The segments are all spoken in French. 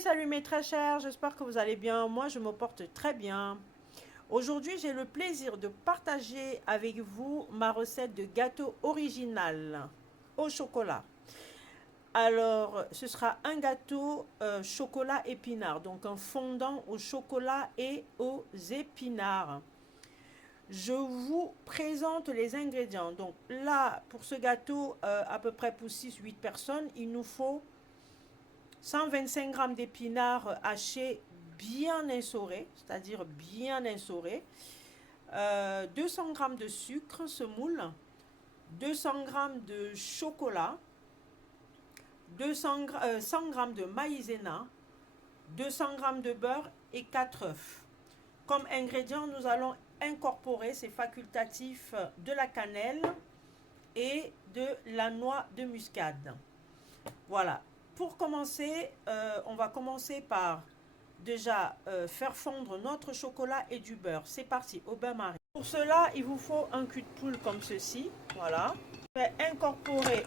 Salut mes très chers, j'espère que vous allez bien. Moi, je me porte très bien. Aujourd'hui, j'ai le plaisir de partager avec vous ma recette de gâteau original au chocolat. Alors, ce sera un gâteau chocolat épinard, donc un fondant au chocolat et aux épinards. Je vous présente les ingrédients. Donc là, pour ce gâteau, à peu près pour 6-8 personnes, il nous faut 125 g d'épinards hachés bien essorés, c'est-à-dire bien essorés, 200 g de sucre semoule, 200 g de chocolat, 100 g de maïzena, 200 g de beurre et 4 œufs. Comme ingrédients, nous allons incorporer, c'est facultatif, de la cannelle et de la noix de muscade. Voilà. Pour commencer, on va commencer par déjà faire fondre notre chocolat et du beurre. C'est parti, au bain-marie. Pour cela, il vous faut un cul de poule comme ceci. Voilà. Je vais incorporer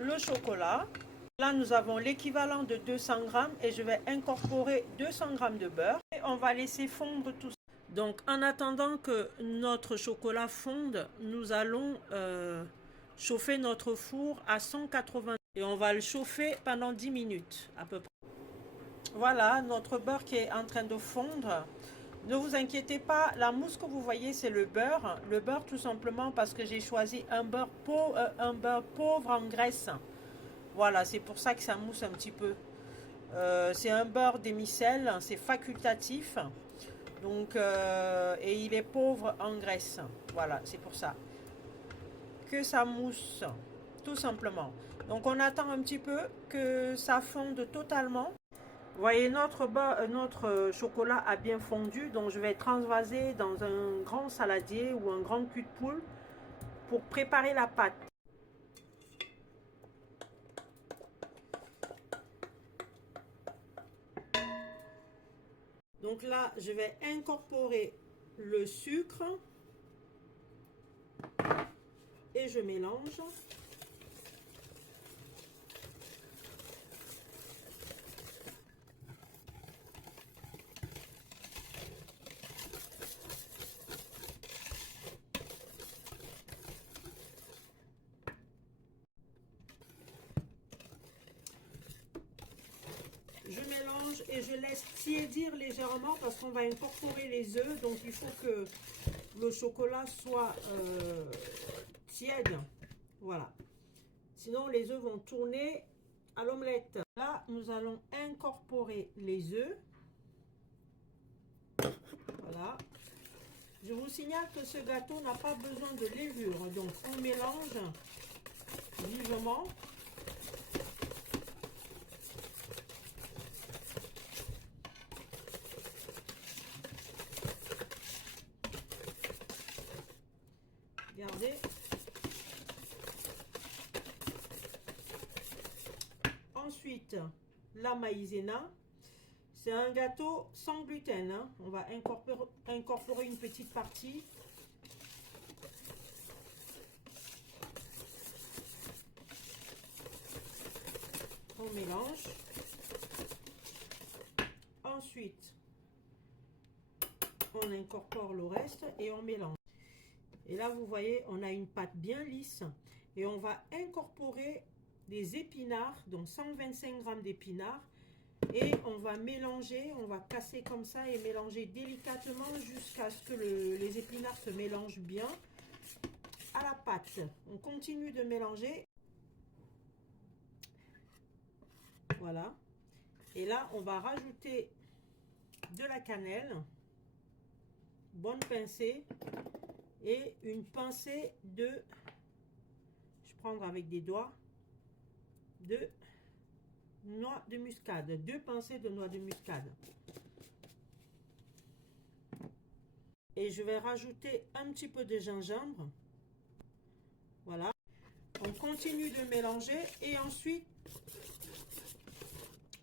le chocolat. Là, nous avons l'équivalent de 200 g et je vais incorporer 200 g de beurre. Et on va laisser fondre tout ça. Donc, en attendant que notre chocolat fonde, nous allons chauffer notre four à 180 et on va le chauffer pendant 10 minutes à peu près. Voilà notre beurre qui est en train de fondre. Ne vous inquiétez pas, la mousse que vous voyez c'est le beurre. Le beurre tout simplement parce que j'ai choisi un beurre pauvre en graisse. Voilà, c'est pour ça que ça mousse un petit peu. C'est un beurre demi-sel, c'est facultatif. Donc, et il est pauvre en graisse. Voilà, c'est pour ça que ça mousse, tout simplement. Donc, on attend un petit peu que ça fonde totalement. Vous voyez, notre chocolat a bien fondu. Donc, je vais transvaser dans un grand saladier ou un grand cul de poule pour préparer la pâte. Donc là, je vais incorporer le sucre et je mélange. Je mélange et je laisse tiédir légèrement parce qu'on va incorporer les œufs. Donc il faut que le chocolat soit tiède. Voilà. Sinon les œufs vont tourner à l'omelette. Là, nous allons incorporer les œufs. Voilà. Je vous signale que ce gâteau n'a pas besoin de levure. Donc on mélange vivement. Regardez. Ensuite, la maïzena. C'est un gâteau sans gluten. Hein. On va incorporer une petite partie. On mélange. Ensuite, on incorpore le reste et on mélange. Et là, vous voyez, on a une pâte bien lisse. Et on va incorporer des épinards, donc 125 g d'épinards. Et on va mélanger, on va casser comme ça et mélanger délicatement jusqu'à ce que les épinards se mélangent bien à la pâte. On continue de mélanger. Voilà. Et là, on va rajouter de la cannelle, bonne pincée, et une pincée de, je prends avec des doigts, de noix de muscade, 2 pincées de noix de muscade. Et je vais rajouter un petit peu de gingembre. Voilà. On continue de mélanger et ensuite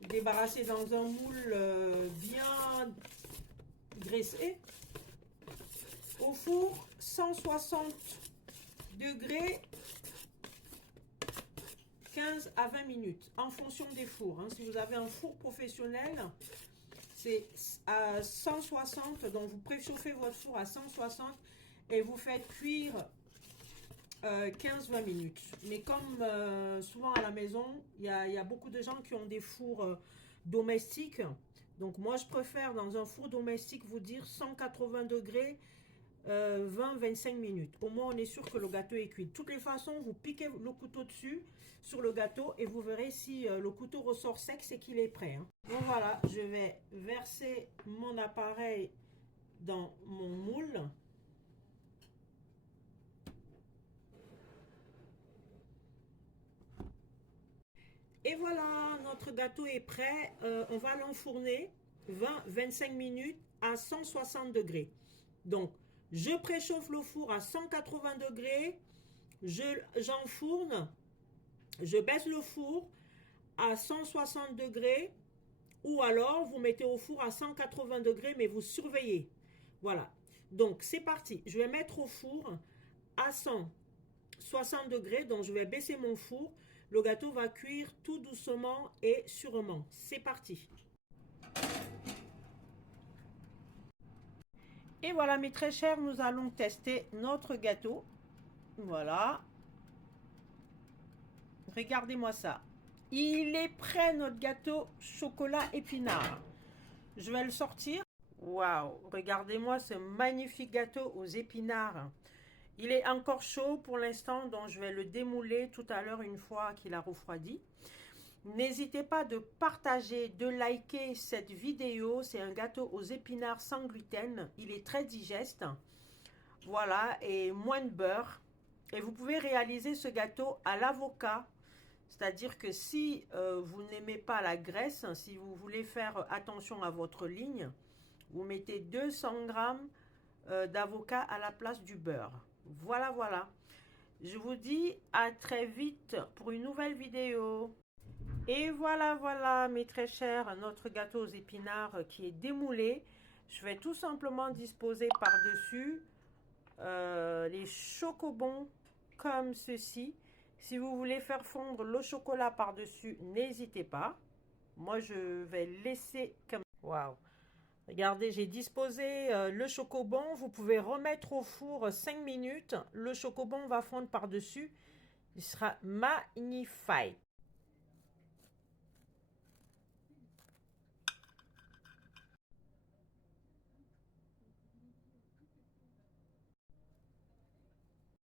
débarrasser dans un moule bien graissé. Au four, 160 degrés, 15 à 20 minutes en fonction des fours. Hein. Si vous avez un four professionnel, c'est à 160. Donc, vous préchauffez votre four à 160 et vous faites cuire 15-20 minutes. Mais comme souvent à la maison, il y a beaucoup de gens qui ont des fours domestiques. Donc, moi, je préfère dans un four domestique vous dire 180 degrés 20-25 minutes. Au moins, on est sûr que le gâteau est cuit. De toutes les façons, vous piquez le couteau dessus sur le gâteau et vous verrez si le couteau ressort sec, c'est qu'il est prêt. Hein. Donc voilà, je vais verser mon appareil dans mon moule. Et voilà, notre gâteau est prêt. On va l'enfourner 20-25 minutes à 160 degrés. Donc, je préchauffe le four à 180 degrés, j'enfourne, je baisse le four à 160 degrés ou alors vous mettez au four à 180 degrés mais vous surveillez. Voilà, donc c'est parti. Je vais mettre au four à 160 degrés, donc je vais baisser mon four. Le gâteau va cuire tout doucement et sûrement. C'est parti. Et voilà mes très chers, nous allons tester notre gâteau. Voilà. Regardez-moi ça. Il est prêt notre gâteau chocolat épinard. Je vais le sortir. Waouh, regardez-moi ce magnifique gâteau aux épinards. Il est encore chaud pour l'instant, donc je vais le démouler tout à l'heure une fois qu'il a refroidi. N'hésitez pas de partager, de liker cette vidéo. C'est un gâteau aux épinards sans gluten. Il est très digeste. Voilà, et moins de beurre. Et vous pouvez réaliser ce gâteau à l'avocat. C'est-à-dire que si vous n'aimez pas la graisse, si vous voulez faire attention à votre ligne, vous mettez 200 g d'avocat à la place du beurre. Voilà, voilà. Je vous dis à très vite pour une nouvelle vidéo. Et voilà, voilà, mes très chers, notre gâteau aux épinards qui est démoulé. Je vais tout simplement disposer par-dessus les chocobons comme ceci. Si vous voulez faire fondre le chocolat par-dessus, n'hésitez pas. Moi, je vais laisser comme... Waouh! Regardez, j'ai disposé le chocobon. Vous pouvez remettre au four 5 minutes. Le chocobon va fondre par-dessus. Il sera magnifique.